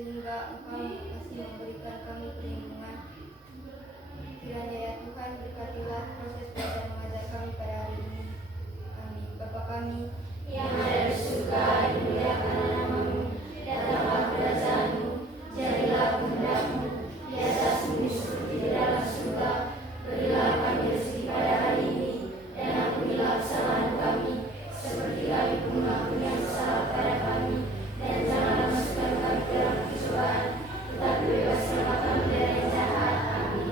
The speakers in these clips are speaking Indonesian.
sehingga Engkau masih memberikan kami perlindungan. Kiranya ya Tuhan, berkatilah proses belajar mengajar kami pada hari ini. Amin. Bapa kami yang ada di surga, dimuliakan namamu, datanglah kerajaanmu, jadilah kehendak-mu di atas bumi seperti di dalam surga. Berilah kami rezeki pada hari ini, dan ampunilah kesalahan kami, seperti kami pun mengampuni yang bersalah pada kami, dan janganlah masukkan kami ke dalam pencobaan, tetapi bebaskanlah kami dari yang jahat. Amin.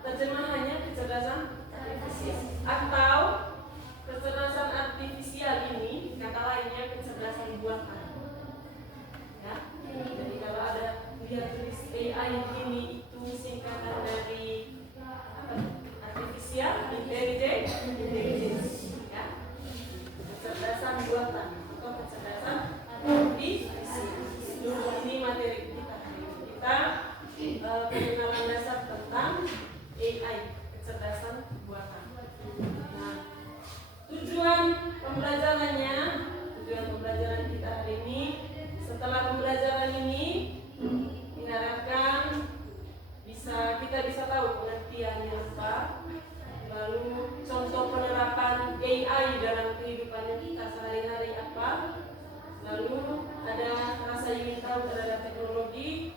Terjemahannya kecerdasan artifisial atau kecerdasan artifisial ini kata lainnya kecerdasan buatan. Ya, jadi kalau ada lihat tulis AI ini itu singkatan dari apa? Artificial intelligence, ya, kecerdasan buatan atau kecerdasan artifisial. Ini materi kita hari ini. Kita pengenalan dasar tentang AI, kecerdasan buatan. Nah, tujuan pembelajaran kita hari ini, setelah pembelajaran ini diharapkan kita bisa tahu pengertiannya apa, lalu contoh penerapan AI dalam kehidupan kita sehari-hari apa, lalu ada rasa ingin tahu terhadap teknologi,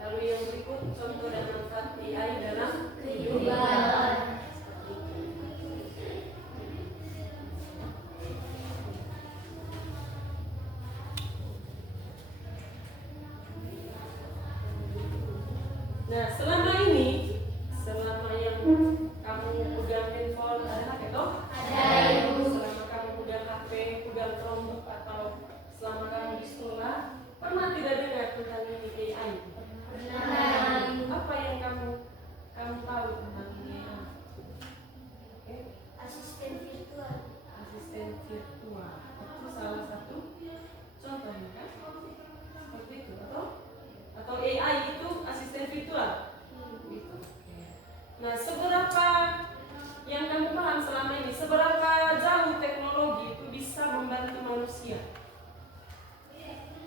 lalu yang berikut contoh dan manfaat AI dalam kehidupan. Nah, selama yang kamu pegang handphone, ada HP toh? Ada, Ibu. Selama kamu pegang HP, pegang Chromebook, atau selama kamu di sekolah, pernah tidak dengar tentang ini AI? Pernah. Apa yang kamu tahu tentang ini AI? Okay. Asisten virtual. Asisten virtual itu salah satu contohnya kan? Seperti itu atau AI itu asisten virtual. Gitu. Nah, seberapa yang kamu paham selama ini, seberapa jauh teknologi itu bisa membantu manusia?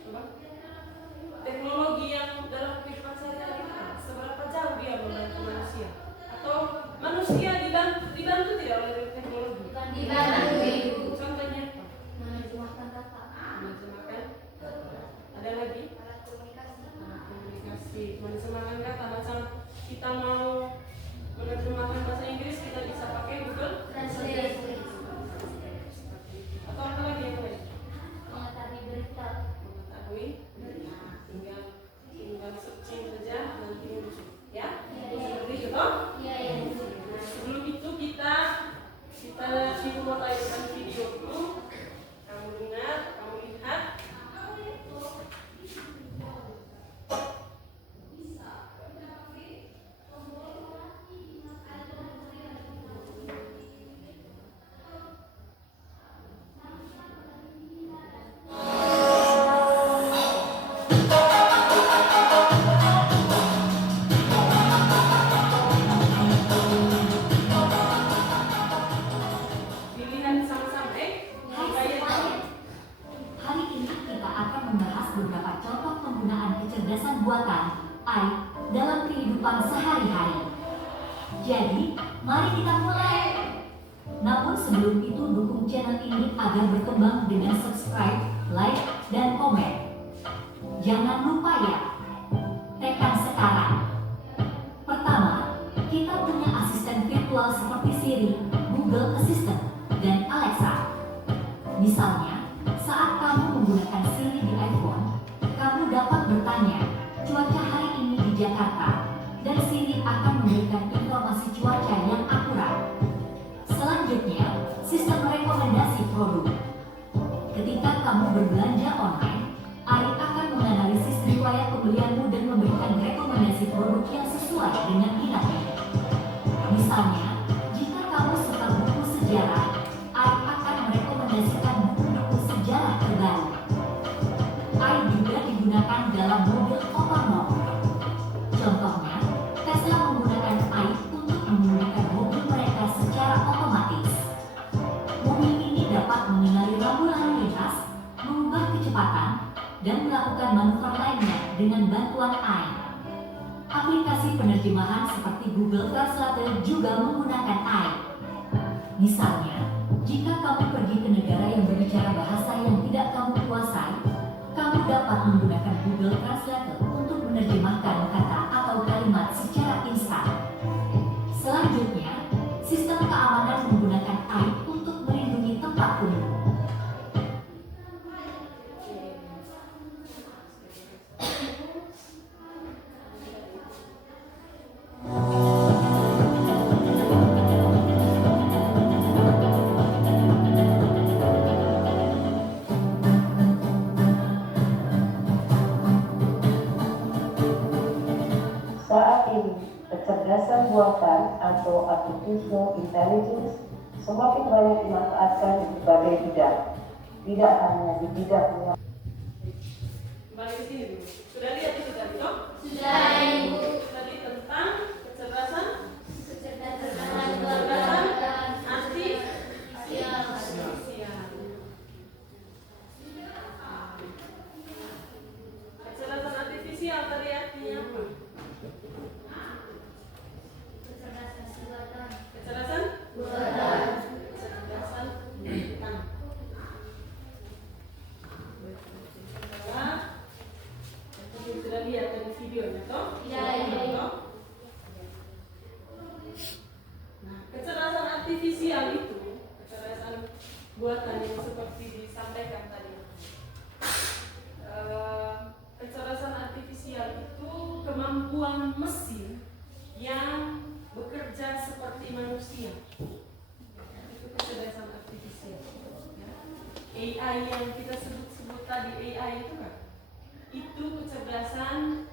Coba. Teknologi yang dalam kehidupan sehari-hari, seberapa jauh dia membantu manusia? Atau manusia dibantu tidak oleh teknologi? Dibantu, Ibu. Contohnya? menerjemahkan kata. Macam kita mau menerjemahkan bahasa Inggris, kita bisa pakai Google Translate. atau apa lagi yang lain? Mengetahui berita. Mengetahui, nah, tinggal searching saja nanti muncul, ya? Seperti itu toh? Iya, iya. Nah, sebelum itu kita mau tayangkan video dulu. Kamu dengar, kamu lihat. Dilihat sama-sama, Hari ini kita akan membahas beberapa contoh penggunaan kecerdasan buatan AI dalam kehidupan sehari-hari. Jadi, mari kita mulai. Namun sebelum itu dukung channel ini agar berkembang dengan subscribe, like, dan komen. Jangan lupa ya, tekan sekarang. Pertama, kita punya asisten virtual seperti Siri, Google Assistant, dan Alexa. Misalnya, saat kamu menggunakan Siri di iPhone, kamu dapat bertanya, cuaca hari ini di Jakarta, dan Siri akan memberikan informasi cuaca yang akurat. Selanjutnya, sistem rekomendasi produk. Ketika kamu berbelanja online, AI akan menganalisis riwayat pembelianmu dan memberikan rekomendasi produk yang sesuai dengan minatnya. Misalnya, jika kamu suka buku sejarah, AI akan merekomendasikan buku-buku sejarah terbaru. AI juga digunakan dalam mobil otonom. Contohnya, Tesla menggunakan AI untuk mengemudikan mobil mereka secara otomatis. Mobil ini dapat mengenali rambu lalu lintas, mengubah kecepatan, dan melakukan manuver lainnya dengan bantuan AI. Aplikasi penerjemahan seperti Google Translate juga menggunakan AI. Misalnya, jika kamu pergi ke negara yang berbicara bahasa yang tidak kamu kuasai, kamu dapat menggunakan Google Translate untuk menerjemahkan kata atau kalimat secara instan. Selanjutnya, sistem keamanan menggunakan AI untuk melindungi tempat umum. Saat ini, kecerdasan buatan atau artificial intelligence semakin banyak dimanfaatkan di berbagai bidang, tidak hanya di bidang yang Kembali ke sini dulu. Sudah lihat itu tadi toh? Sudah, Ibu. Tadi tentang kecerdasan Kecerdasan buatan buatan artifisial. Kecerdasan artifisial tadi artinya apa? Kecerdasan buatan. Kecerdasan Buatan. kecerdasan buatan. Tadi sudah lihat dari videonya toh? Iya, iya. Toh? Nah, kecerdasan artifisial itu kecerdasan buatan yang seperti disampaikan tadi. Kecerdasan artifisial itu kemampuan mesin yang bekerja seperti manusia. Itu kecerdasan artifisial. Ya. AI yang kita sebut tadi AI itu kan? Itu kecerdasan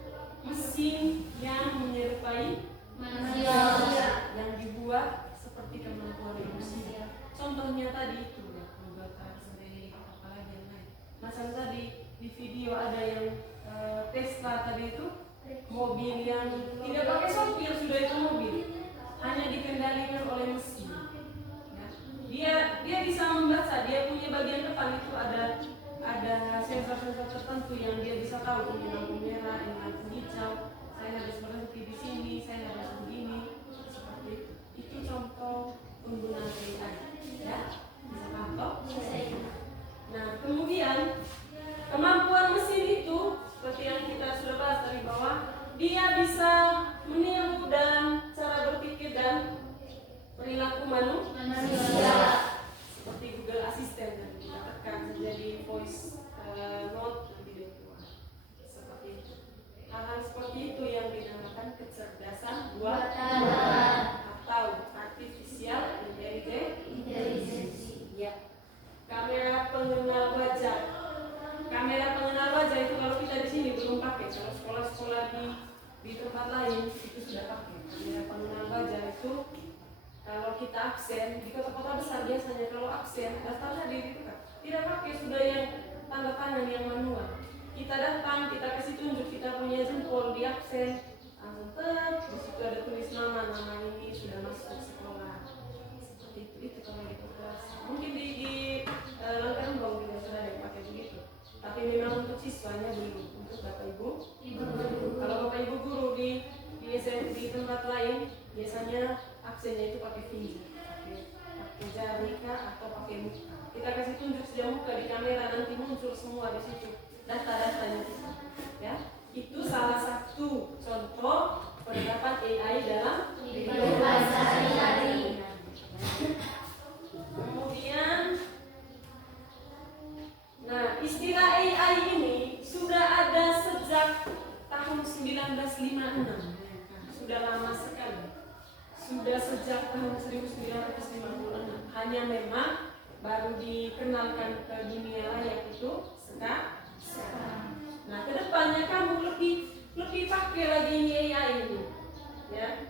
mesin yang menyerupai Manusia. yang dibuat seperti kemampuan manusia. Contohnya tadi itu ya, Google Translate, apalagi yang lain. Macam tadi di video ada yang Tesla tadi itu mobil yang tidak pakai sopir, sudah itu mobil, hanya dikendalikan oleh mesin. Ya. Dia bisa membaca, dia punya bagian depan itu ada sensor-sensor tertentu yang dia bisa tahu ini lampu merah, ini lampu hijau, saya harus berhenti di sini, saya harus begini, seperti itu. Itu contoh penggunaan AI, ya, bisa paham toh? Nah, kemudian kemampuan mesin itu seperti yang kita sudah bahas dari bawah, dia manusia. Seperti Google Assistant dan kita tekan menjadi voice note nanti dia keluar. Seperti itu. Hal-hal seperti itu yang dinamakan kecerdasan buatan atau artificial intelligence. Ya. Kamera pengenal wajah. Kamera pengenal wajah itu kalau kita di sini belum pakai, kalau sekolah-sekolah di tempat lain itu sudah pakai. Kamera pengenal wajah itu kalau kita absen di kota-kota besar biasanya kalau absen daftar diri itu kan tidak pakai, sudah yang tanda tangan yang manual. Kita datang, kita kasih tunjuk kita punya jempol di absen, langsung di situ ada tulis nama ini sudah masuk sekolah. Seperti itu kalau di kelas. Mungkin di Langkah-Rembang juga sudah ada yang pakai begitu. Tapi memang untuk siswanya belum, untuk bapak ibu. Kalau bapak ibu guru di tempat lain biasanya aksennya itu pakai finger, pakai jari atau pakai muka. Kita kasih tunjuk saja muka di kamera, nanti muncul semua di situ data-datanya. Ya, itu salah satu contoh penerapan AI dalam Kehidupan sehari-hari. Kemudian, nah istilah AI ini sudah ada sejak tahun 1956. Sudah lama sekali. Sudah sejak tahun 1956. Hanya memang baru dikenalkan ke dunia raya itu sekarang. Nah, kedepannya kamu lebih pakai lagi ini AI ini, ya.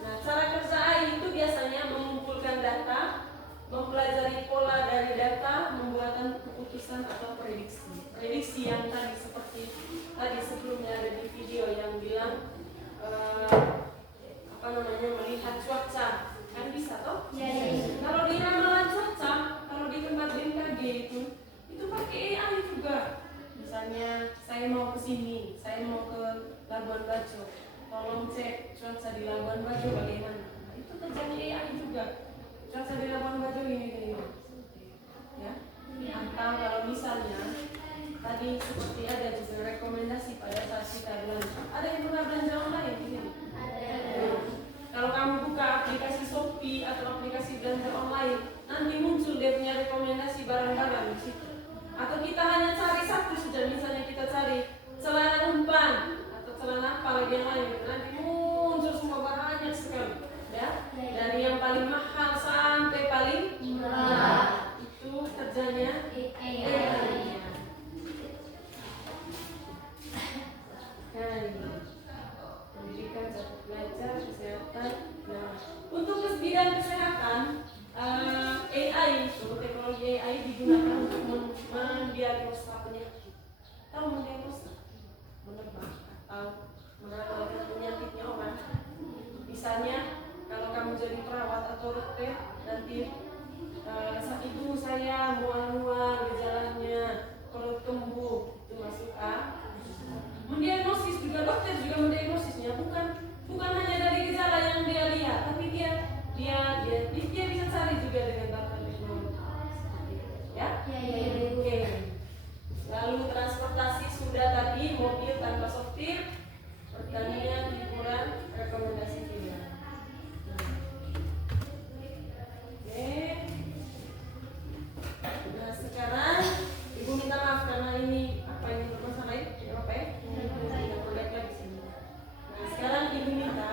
Nah, cara kerja AI itu biasanya mengumpulkan data, mempelajari pola dari data, membuat keputusan atau prediksi yang tadi seperti tadi sebelumnya ada di video yang bilang melihat cuaca kan bisa toh? Ya. Kalau di ramalan cuaca, kalau di tempat BMKG itu pakai AI juga. Misalnya saya mau ke sini, saya mau ke Labuan Bajo, tolong cek cuaca di Labuan Bajo bagaimana. Nah, itu kerjanya AI juga. Cuaca di Labuan Bajo ini, ya. Atau kalau misalnya tadi seperti ada juga rekomendasi pada saat kita belanja. Ada yang pernah belanja online di sini? Kalau kamu buka aplikasi Shopee atau aplikasi belanja online, nanti muncul dia punya rekomendasi barang-barang di situ. Atau kita hanya cari satu saja, misalnya kita cari celana umpan atau celana apa lagi yang lain, nanti muncul semua banyak sekali, ya. Dari yang paling mahal sampai paling murah. Itu kerjanya AI. Pendidikan, catat belajar, kesehatan. Nah, untuk bidang kesehatan, AI itu teknologi AI digunakan untuk mendiagnosa penyakit. Tahu mendiagnosa? Menebak atau meramalkan penyakitnya orang. Misalnya, kalau kamu jadi perawat atau dokter, nanti saat itu saya mual-mual gejalanya, perut kembung, itu masuk A. Mendiagnosis juga dokter juga mendiagnosisnya bukan hanya dari gejala yang dia lihat, tapi dia bisa cari juga dengan bantuan teknologi. Ya? Oke. Lalu transportasi sudah tadi, mobil tanpa sopir, pertanian, hiburan, rekomendasi pilihan. Oke. Nah, sekarang Ibu minta maaf karena ini bermasalah apa ya? Tidak terlihat lagi sini. Nah, sekarang Ibu minta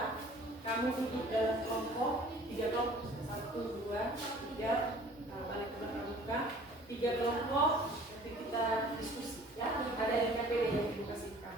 kamu duduk dalam kelompok 3 kelompok, 1, 2, 3, balik ke belakang muka, 3 kelompok, nanti kita diskusi, ya. Ada yang KPD yang Ibu kasihkan.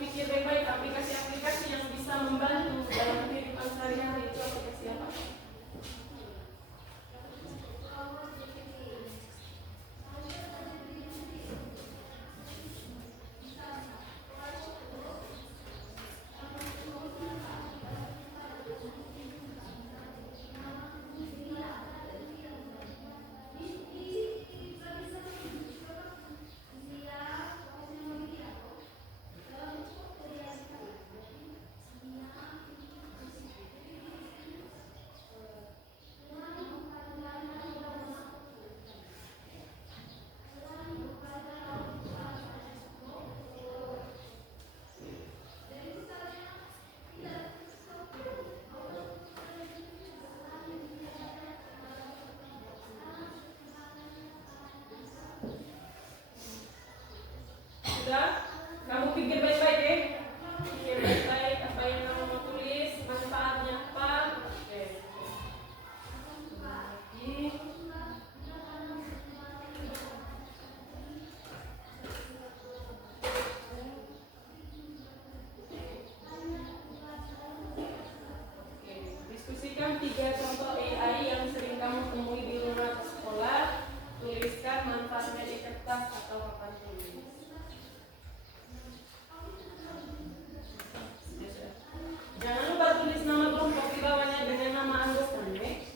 pikir baik-baik aplikasi-aplikasi yang bisa membantu dalam kehidupan sehari-hari. Itu aplikasi apa? Sudah? Kamu pikir baik-baik ya? Pikir baik-baik apa yang kamu mau tulis, manfaatnya apa? Oke. Lagi. Oke, diskusikan 3 contoh AI yang sering kamu temui di rumah atau sekolah. Tuliskan manfaatnya di kertas atau papan tulis. Jangan lupa tulis nama kelompok di bawahnya dengan nama anggotanya.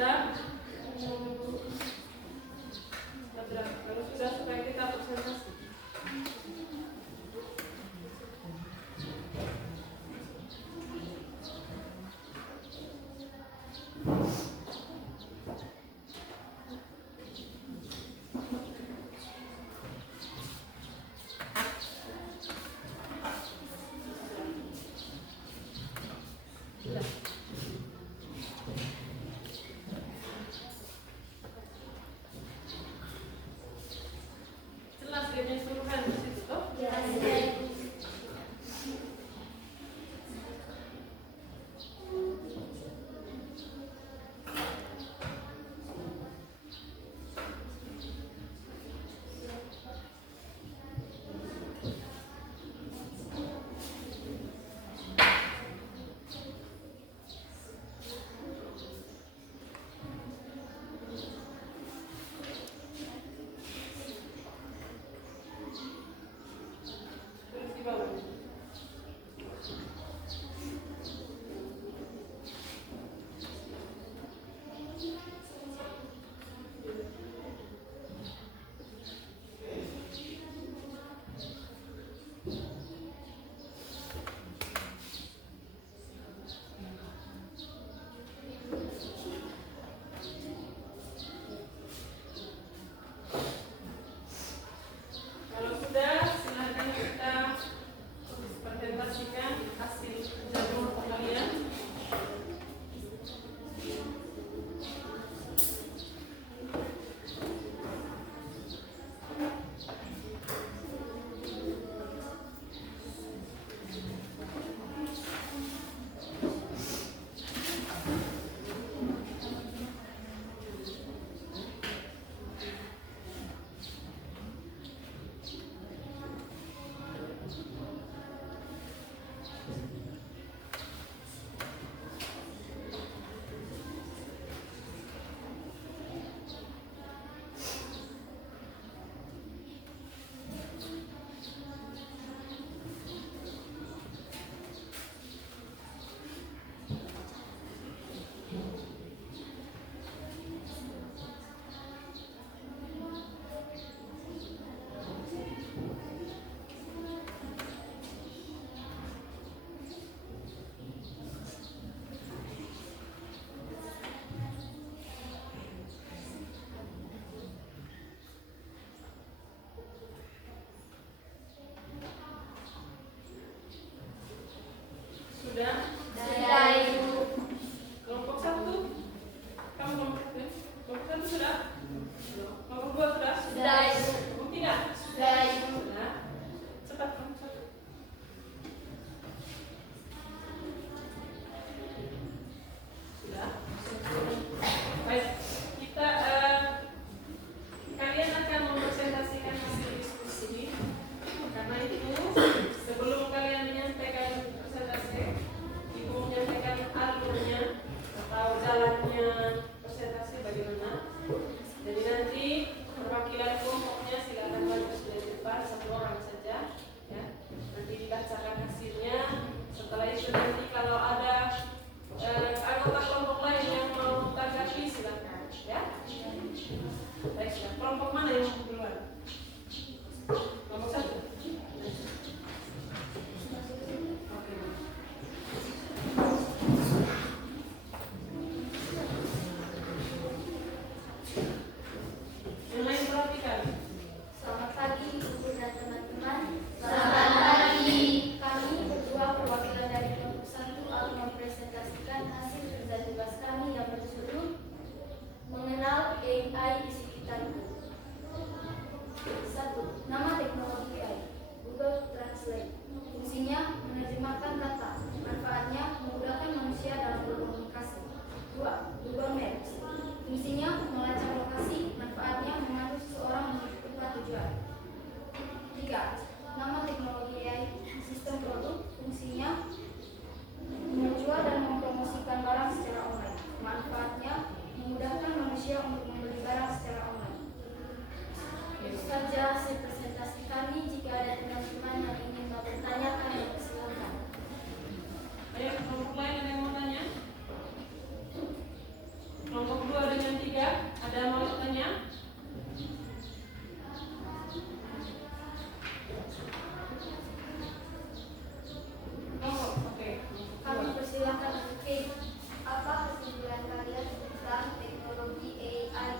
sudah? Kalau sudah, supaya kita presentasi. 3 ada mau tanya? Oke. Kami persilakan Oke. Apa kesimpulan kalian tentang teknologi AI?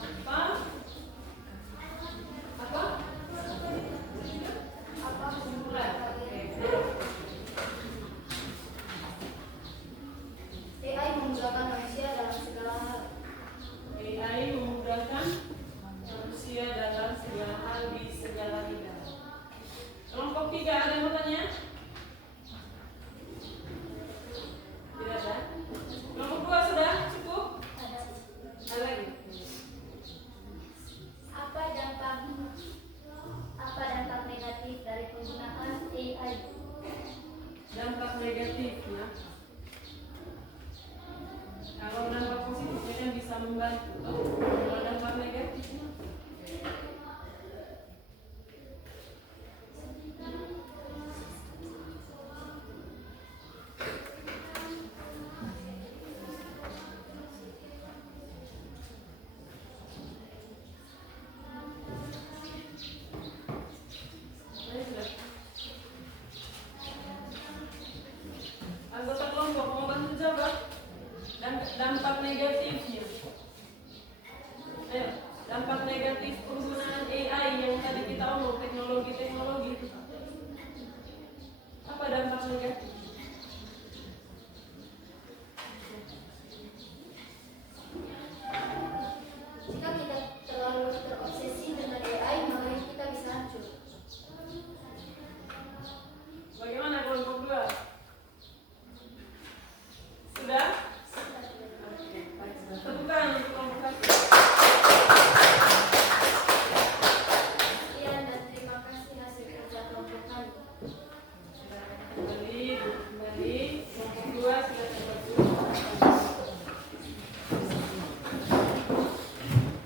Apa? Apa kesimpulan kalian? AI memudahkan manusia dalam segala hal. AI memudahkan manusia dalam segala hal di segala bidang. Kelompok 3 ada yang mau tanya? Tidak ada. Kelompok 2 sudah cukup? Ada lagi? Apa dampak negatif dari penggunaan AI? Dampak negatifnya, kalau dampak positifnya kan bisa membantu. Kalau dampak negatifnya, saya sudah. Anggota kelompok mau bantu jawab. Dan dampak negatifnya. Ayo, dampak negatif penggunaan AI yang tadi kita omong, teknologi itu. Apa dampak negatif? Jika kita terlalu terobsesi dengan AI, maka kita bisa hancur. Bagaimana kelompok 2? Sudah? Tepukan untuk kelompok 1. Sekian dan terima kasih hasil kerja kelompok kami. Kembali kelompok 2 sudah terbantu.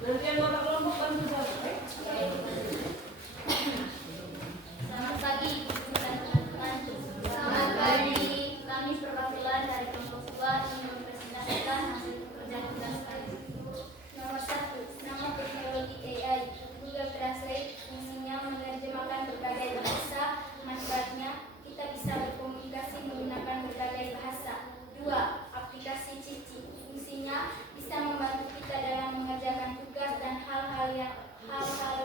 Nanti anggota kelompok bantu jawab. Selamat pagi, Ibu dan teman-teman. Selamat pagi. Kami perwakilan dari kelompok 2 ingin mempresentasikan hasil pekerjaan kita sekali. Nomor 1. Nama teknologi AI. Google Translate fungsinya menerjemahkan berbagai bahasa. Manfaatnya, kita bisa berkomunikasi menggunakan berbagai bahasa. 2. Aplikasi Cici. Fungsinya bisa membantu kita dalam mengerjakan tugas dan hal-hal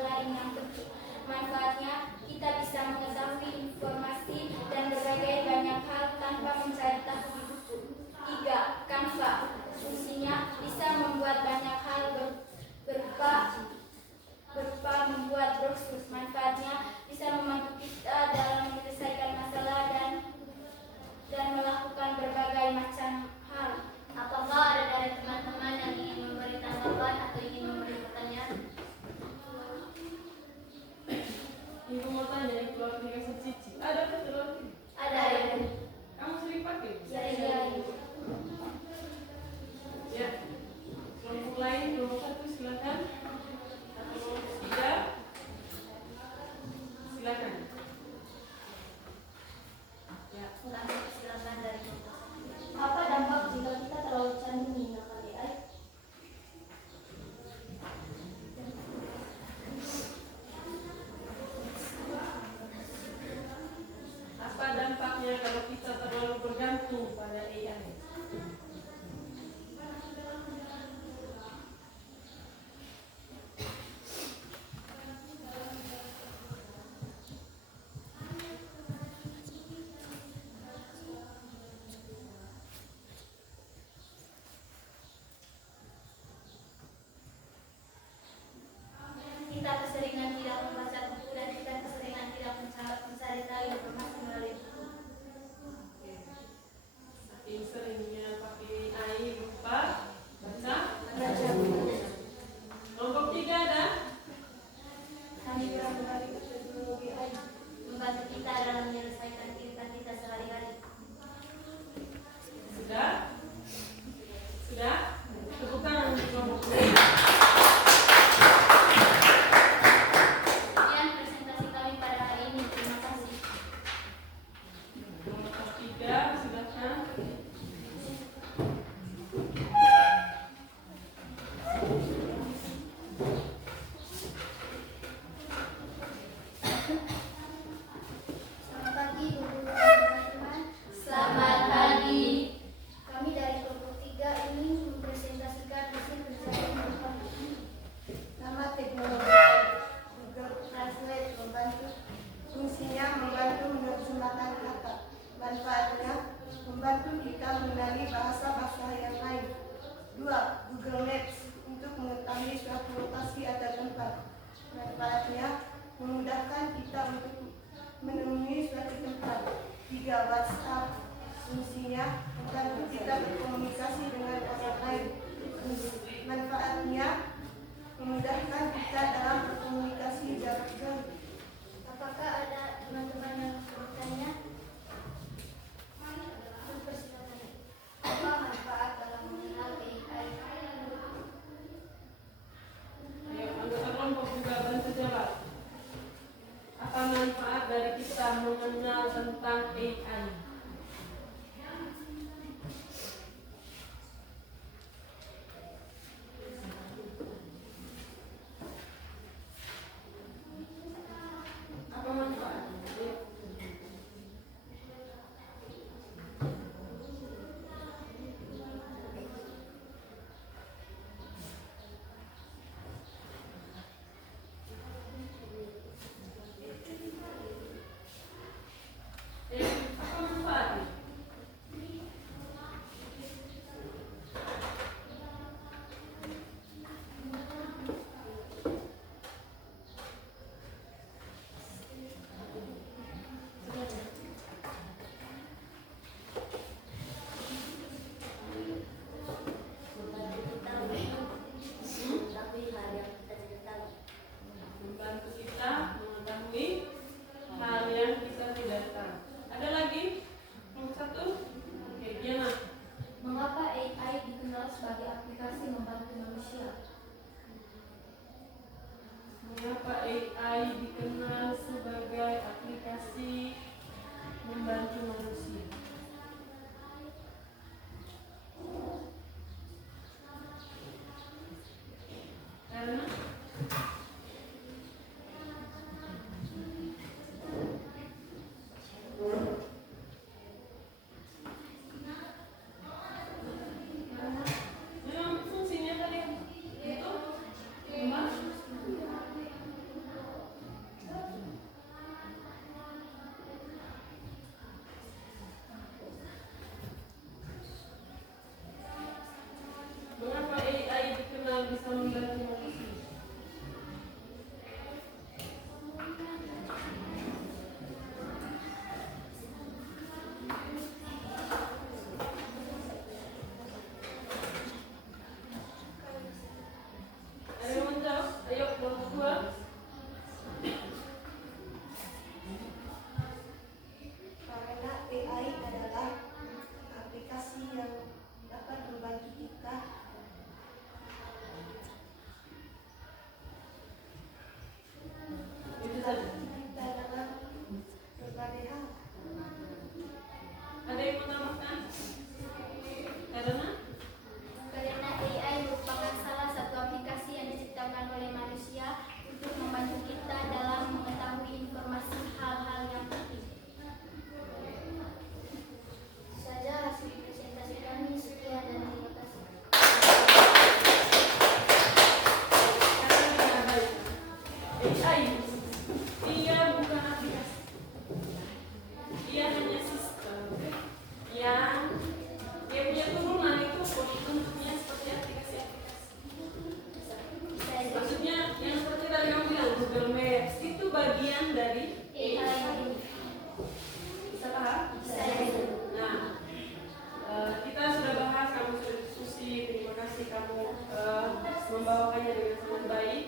lain yang penting. Manfaatnya, kita bisa mengetahui informasi dan berbagai banyak hal tanpa mencari tahu di buku. 3. Canva. Fungsinya bisa membuat banyak hal berupa membuat brosur. Manfaatnya bisa membantu kita dalam menyelesaikan masalah dan melakukan berbagai macam hal. Apakah ada dari teman-teman yang ingin memberi tanggapan atau ingin memberi pertanyaan? Ibu mau tanya itu aplikasi Cici. Ada kan di luar sini? Ada ya? Kamu sering pakai? Sering. Ya. Kelompok lain, kelompok 1 silakan. Atau kelompok 3 silakan. Ya. Silakan dari kelompok. Apa dampak jika kita terlalu candu menggunakan AI? Apa dampaknya kalau kita terlalu bergantung pada AI? Kita keseringan tidak membaca buku dan kita keseringan tidak mencari tahu informasi melalui buku. Saking seringnya pakai AI lupa baca. Kelompok 3 ada? Kami kurang berbagi teknologi AI. Membantu kita dalam menyelesaikan kehidupan kita sehari-hari. Sudah? Sudah? Tepuk tangan untuk kelompok 2. Sekian presentasi kami pada hari ini. Terima kasih. Kelompok 3 silakan. sebagai aplikasi membantu manusia? Mengapa AI dikenal sebagai aplikasi membantu manusia? Karena memang fungsinya tadi itu membantu. Mengapa AI dikenal bisa membantu manusia? Ada yang mau jawab? Ayo, kelompok 2. Karena AI adalah aplikasi yang dapat membantu kita Itu saja. dalam berbagai hal. Ada yang mau tambahkan? Karena Karena AI merupakan salah satu aplikasi yang diciptakan oleh manusia untuk membantu kita dalam mengetahui informasi hal-hal yang penting. Saja hasil presentasi kami, sekian dan terima kasih. AI dia bukan aplikasi, dia hanya sistem yang dia punya turunan itu bentuknya seperti aplikasi-aplikasi. Maksudnya yang seperti tadi kamu bilang Google Maps itu bagian dari AI. Bisa paham? Nah, kita sudah bahas, kamu sudah diskusi. Terima kasih kamu membawakannya dengan sangat baik.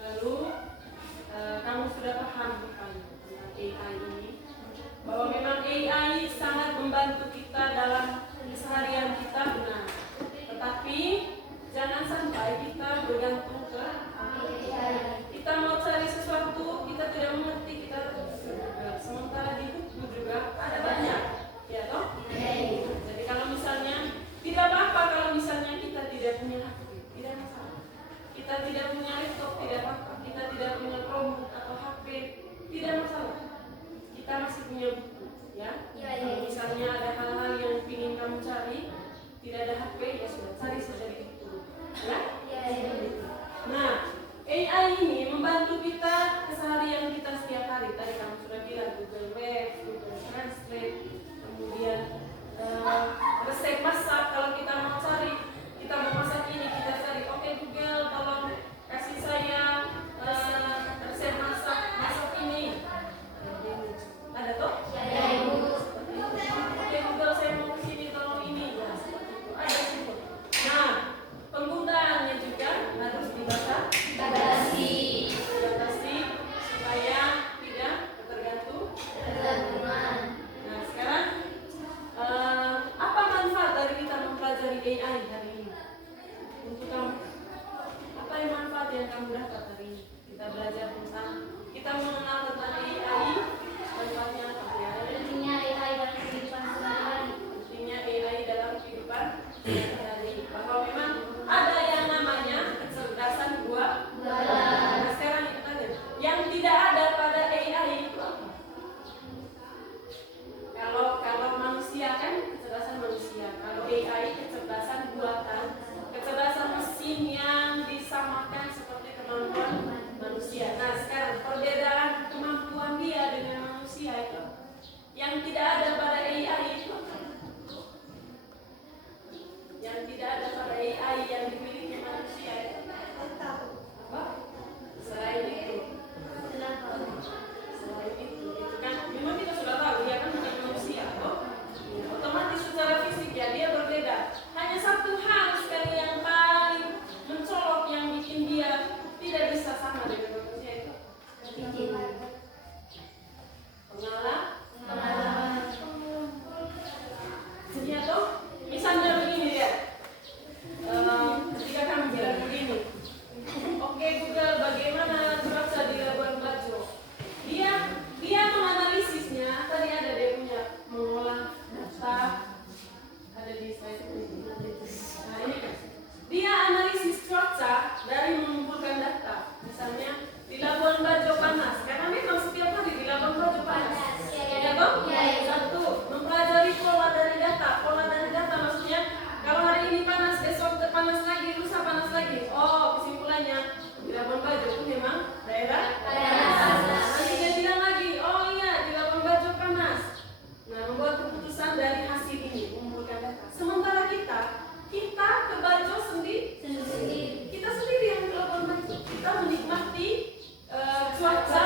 Lalu kamu sudah paham tentang AI ini, bahwa memang AI sangat membantu kita dalam keseharian kita, benar. Tetapi jangan sampai kita bergantung ke AI. Kita mau cari sesuatu, kita tidak mengerti, kita sementara di buku juga ada banyak, ya toh? Jadi kalau misalnya tidak apa-apa kalau misalnya kita tidak punya HP, tidak masalah. Kita tidak punya laptop, tidak apa-apa. Kita tidak punya Chromebook atau HP, tidak masalah. Kita masih punya buku, ya. Kalau misalnya ada hal-hal yang ingin kamu cari, tidak ada HP, ya sudah cari saja di buku, ya. Nah, AI ini membantu kita keseharian kita setiap hari. Tadi kamu sudah bilang Google Maps, Google Translate, kemudian resep masak. Kalau kita mau cari, kita mau masak ini, kita cari, oke Google, tolong kasih saya resep masak ini. Ada toh? Oke Google, saya mau kesini, tolong ini. Ya, seperti itu. Ada situ. Nah, penggunaannya juga harus dibatasi supaya tidak ketergantungan. Nah, sekarang apa manfaat dari kita mempelajari AI hari ini? Untuk kamu, apa yang manfaat yang kamu dapat hari ini? Kita belajar tentang, kita mengenal tentang AI, manfaatnya apa? Pentingnya AI dalam kehidupan sehari-hari. Pentingnya AI dalam kehidupan sehari-hari. Bahwa memang ada yang namanya kecerdasan buatan. Nah, sekarang kita tanya, yang tidak ada pada AI itu apa? Kalau manusia kan kecerdasan manusia, kalau AI kecerdasan buatan, kecerdasan mesin yang disamakan seperti kemampuan manusia. Nah, sekarang perbedaan kemampuan dia dengan manusia itu yang tidak ada pada AI itu apa? Yang tidak ada pada AI yang dimiliki manusia itu apa? Selain itu, itu kan memang kita sudah tahu dia kan bukan manusia, toh? Ya, otomatis secara fisik ya dia berbeda. Hanya satu hal sekali yang paling mencolok yang bikin dia tidak bisa sama dengan manusia itu. Pengalaman. Ya toh, misalnya begini ya. Labuan Bajo itu memang daerah panas. Nanti dia bilang lagi, oh iya di Labuan Bajo panas. Nah, membuat keputusan dari hasil ini mengumpulkan data. Sementara kita ke Bajo sendiri, kita sendiri yang ke Labuan Bajo. Kita menikmati cuaca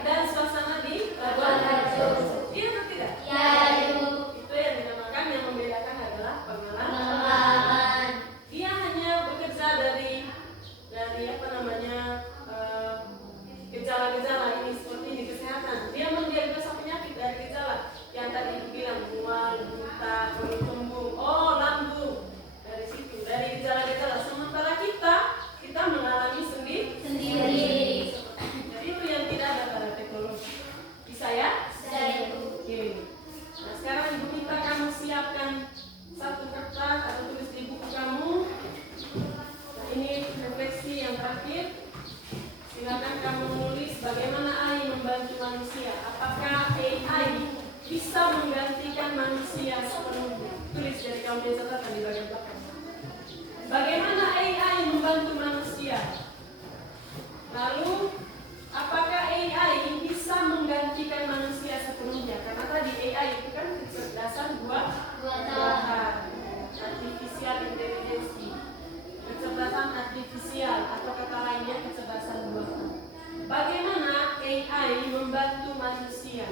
dan suasana di Labuan Bajo. Iya atau tidak? Ya, Ibu. Itu yang dinamakan, yang membedakan adalah pengalaman. Pengalaman. Dia hanya bekerja dari apa namanya gejala-gejala ini seperti di kesehatan. Dia mendiagnosa penyakit dari gejala yang tadi dibilang mual, muntah, perut kembung, oh lambung, dari situ, dari gejala-gejala. Sementara kita mengalami sendiri. Jadi itu yang tidak ada pada teknologi. Bisa ya? Bisa, Ibu. Oke. Nah sekarang ibu minta kamu siapkan satu kertas atau tulis di buku kamu. Nah ini refleksi yang terakhir. Silakan kamu menulis bagaimana AI membantu manusia. Apakah AI bisa menggantikan manusia sepenuhnya? Tulis dari kamu yang catatan di bagian belakang. Bagaimana AI membantu manusia? Lalu apakah AI bisa menggantikan manusia sepenuhnya? Karena tadi AI itu kan kecerdasan buatan, artificial intelligence, kecerdasan artifisial atau kata lainnya kecerdasan buatan. Bagaimana AI membantu manusia?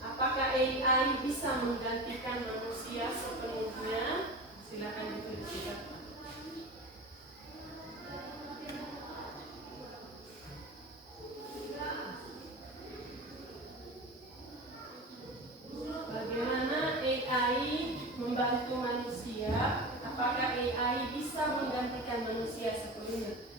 Apakah AI bisa menggantikan manusia sepenuhnya? Silakan ditulis. Bagaimana AI membantu manusia? Apakah AI bisa menggantikan manusia sepenuhnya?